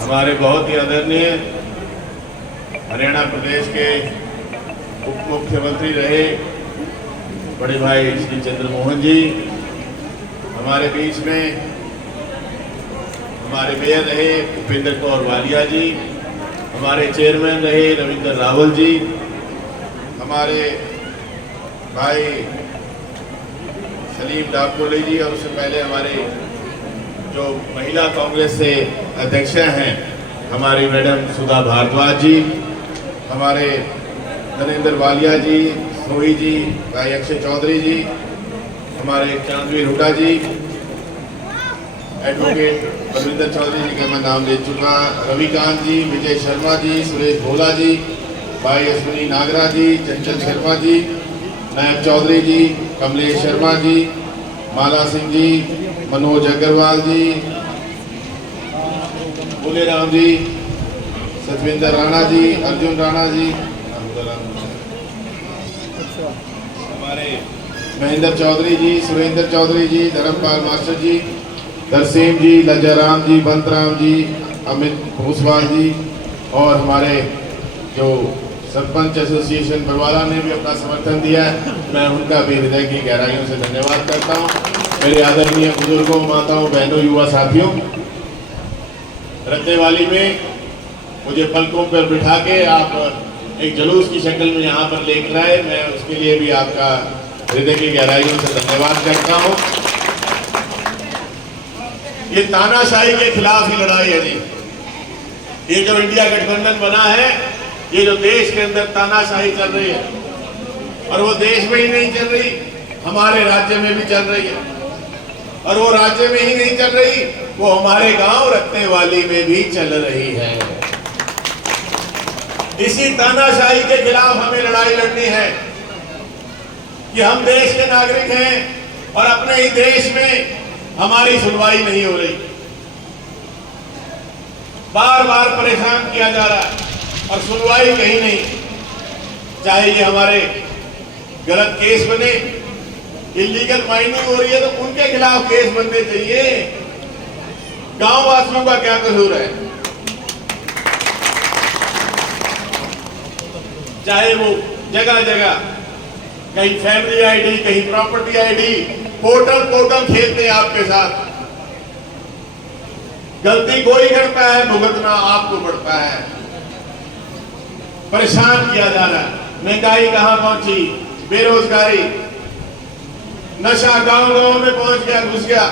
हमारे बहुत ही आदरणीय हरियाणा प्रदेश के उप मुख्यमंत्री रहे बड़े भाई श्री चंद्रमोहन जी हमारे बीच में, हमारे मेयर रहे उपेंद्र कौर वालिया जी, हमारे चेयरमैन रहे रविंद्र रावल जी, हमारे भाई सलीम डाकोले जी, और उससे पहले हमारे जो महिला कांग्रेस से अध्यक्ष हैं हमारी मैडम सुधा भारद्वाज जी, हमारे नरेंद्र वालिया जी, सोही जी, भाई अक्षय चौधरी जी, हमारे चांदवीर हुड्डा जी, एडवोकेट बलविंदर चौधरी जी का मैं नाम ले चुका, रविकांत जी, विजय शर्मा जी, सुरेश भोला जी, भाई अश्विनी नागरा जी, चंचल शर्मा जी, नायब चौधरी जी, कमलेश शर्मा जी, माला सिंह जी, मनोज अग्रवाल जी, बुलेराम जी, सतविंदर राणा जी, अर्जुन राणा जी, हमारे महेंद्र चौधरी जी, सुरेंद्र चौधरी जी, धर्मपाल मास्टर जी, तरसेम जी, लज्जाराम जी, बंतराम जी, अमित भूसवाल जी, और हमारे जो सरपंच एसोसिएशन बरवाला ने भी अपना समर्थन दिया है, मैं उनका भी हृदय की गहराइयों से धन्यवाद करता हूँ। मेरे आदरणीय बुजुर्गों, माताओं, बहनों, युवा साथियों, रत्नेवाली में मुझे पलकों पर बिठा के आप एक जुलूस की शक्ल में यहाँ पर लेकर आए, मैं उसके लिए भी आपका हृदय की गहराइयों से धन्यवाद करता हूँ। ये तानाशाही के खिलाफ ही लड़ाई है जी। ये जो इंडिया गठबंधन बना है, ये जो देश के अंदर तानाशाही चल रही है, और वो देश में ही नहीं चल रही, हमारे राज्य में भी चल रही है, और वो राज्य में ही नहीं चल रही, वो हमारे गांव रत्नेवाली में भी चल रही है। इसी तानाशाही के खिलाफ हमें लड़ाई लड़नी है कि हम देश के नागरिक हैं और अपने ही देश में हमारी सुनवाई नहीं हो रही, बार बार परेशान किया जा रहा है और सुनवाई कहीं नहीं। चाहे ये हमारे गलत केस बने, इलीगल माइनिंग हो रही है तो उनके खिलाफ केस बनने चाहिए, गांव वासियों का क्या कसूर है। चाहे वो जगह जगह कहीं फैमिली आईडी, कहीं प्रॉपर्टी आईडी, पोर्टल खेलते हैं आपके साथ। गलती कोई करता है, भुगतना आपको पड़ता है। परेशान किया जा रहा है, महंगाई कहां पहुंची, बेरोजगारी, नशा गांव गांव में पहुंच गया, घुस गया,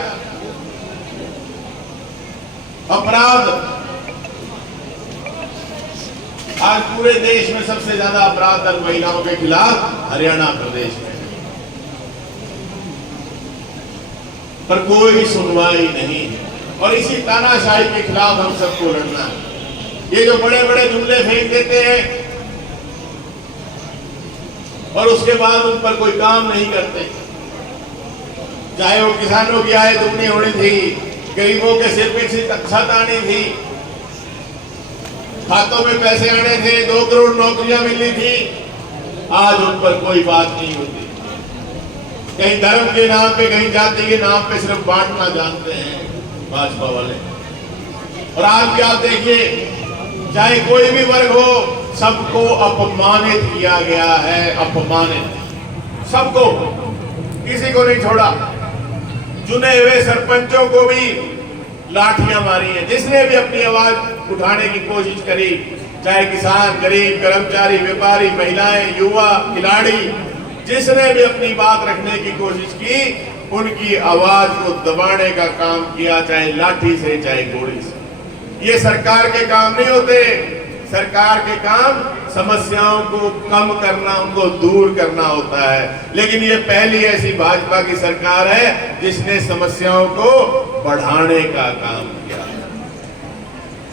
अपराध। आज पूरे देश में सबसे ज्यादा अपराध दर महिलाओं के खिलाफ हरियाणा प्रदेश में, पर कोई सुनवाई नहीं है। और इसी तानाशाही के खिलाफ हम सबको लड़ना है। ये जो बड़े बड़े जुमले फेंक देते हैं और उसके बाद उन पर कोई काम नहीं करते, चाहे वो किसानों की आय दुगनी होनी थी, गरीबों के सिर पे छत आनी थी, खातों में पैसे आने थे, 2 करोड़ नौकरियां मिलनी थी, आज उन पर कोई बात नहीं होती। कहीं धर्म के नाम पे, कहीं जाति के नाम पे सिर्फ बांटना जानते हैं भाजपा वाले। और आज भी आप देखिए, चाहे कोई भी वर्ग हो, सबको अपमानित किया गया है, अपमानित सबको, किसी को नहीं छोड़ा। चुने हुए सरपंचों को भी लाठियां मारी हैं। जिसने भी अपनी आवाज उठाने की कोशिश करी, चाहे किसान, गरीब, कर्मचारी, व्यापारी, महिलाएं, युवा, खिलाड़ी, जिसने भी अपनी बात रखने की कोशिश की, उनकी आवाज को दबाने का काम किया, चाहे लाठी से, चाहे गोली से। ये सरकार के काम नहीं होते। सरकार के काम समस्याओं को कम करना, उनको दूर करना होता है। लेकिन ये पहली ऐसी भाजपा की सरकार है जिसने समस्याओं को बढ़ाने का काम किया,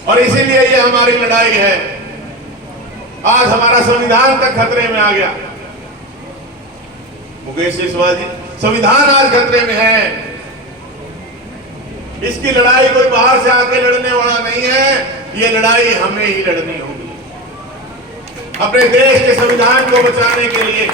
और इसीलिए ये हमारी लड़ाई है। आज हमारा संविधान तक खतरे में आ गया। मुकेश सिसोदिया जी, संविधान आज खतरे में है। इसकी लड़ाई कोई बाहर से आके लड़ने वाला नहीं है, ये लड़ाई हमें ही लड़नी होगी। अपने देश के संविधान को बचाने के लिए,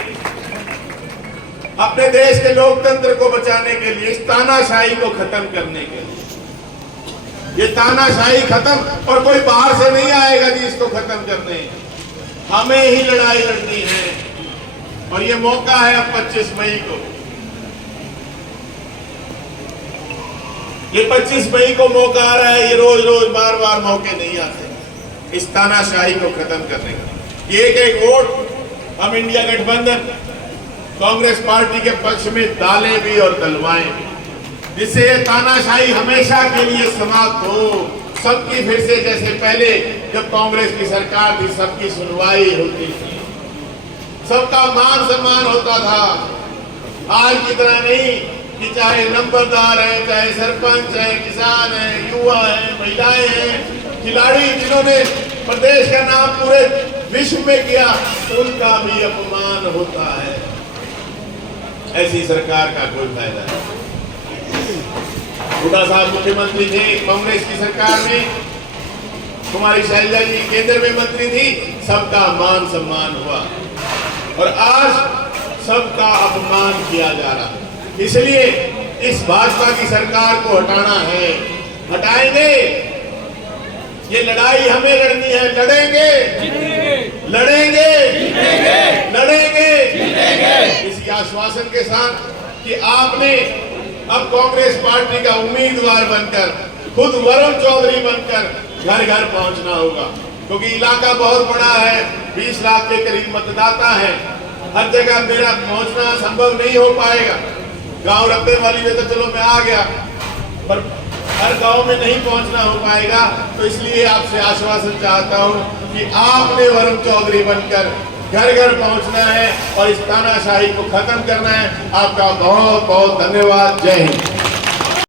अपने देश के लोकतंत्र को बचाने के लिए, इस तानाशाही को खत्म करने के लिए। ये तानाशाही खत्म, और कोई बाहर से नहीं आएगा जी इसको खत्म करने, हमें ही लड़ाई लड़नी है। और ये मौका है अब 25 मई को, ये 25 मई को मौका आ रहा है। ये रोज रोज बार बार मौके नहीं आते इस तानाशाही को खत्म करने का। ये एक वोट हम इंडिया गठबंधन कांग्रेस पार्टी के पक्ष में डालें भी और डलवाएं भी, जिससे ये तानाशाही हमेशा के लिए समाप्त हो। सबकी फिर से, जैसे पहले जब कांग्रेस की सरकार थी, सबकी सुनवाई होती थी, सबका मान सम्मान होता था। आज की तरह नहीं कि चाहे नंबरदार है, चाहे सरपंच है, किसान है, युवा है, महिलाएं हैं, खिलाड़ी जिन्होंने प्रदेश का नाम पूरे विश्व में किया, उनका भी अपमान होता है। ऐसी सरकार का कोई फायदा नहीं। हुड्डा साहब मुख्यमंत्री थे कांग्रेस की सरकार में, कुमारी शैलजा जी केंद्र में मंत्री थी, सबका मान सम्मान हुआ, और आज सबका अपमान किया जा रहा है। इसलिए इस भाजपा की सरकार को हटाना है, हटाएंगे। ये लड़ाई हमें लड़नी है, लड़ेंगे, लड़ेंगे, लड़ेंगे, इसी आश्वासन के साथ कि आपने अब कांग्रेस पार्टी का उम्मीदवार बनकर, खुद वरुण चौधरी बनकर घर घर पहुंचना होगा, क्योंकि इलाका बहुत बड़ा है, 20 लाख के करीब मतदाता है। हर जगह मेरा पहुंचना संभव नहीं हो पाएगा। गांव रब्बे वाली में तो चलो मैं आ गया, पर हर गांव में नहीं पहुंचना हो पाएगा। तो इसलिए आपसे आश्वासन चाहता हूं कि आपने वरुण चौधरी बनकर घर घर पहुंचना है और इस तानाशाही को खत्म करना है। आपका बहुत बहुत धन्यवाद। जय हिंद।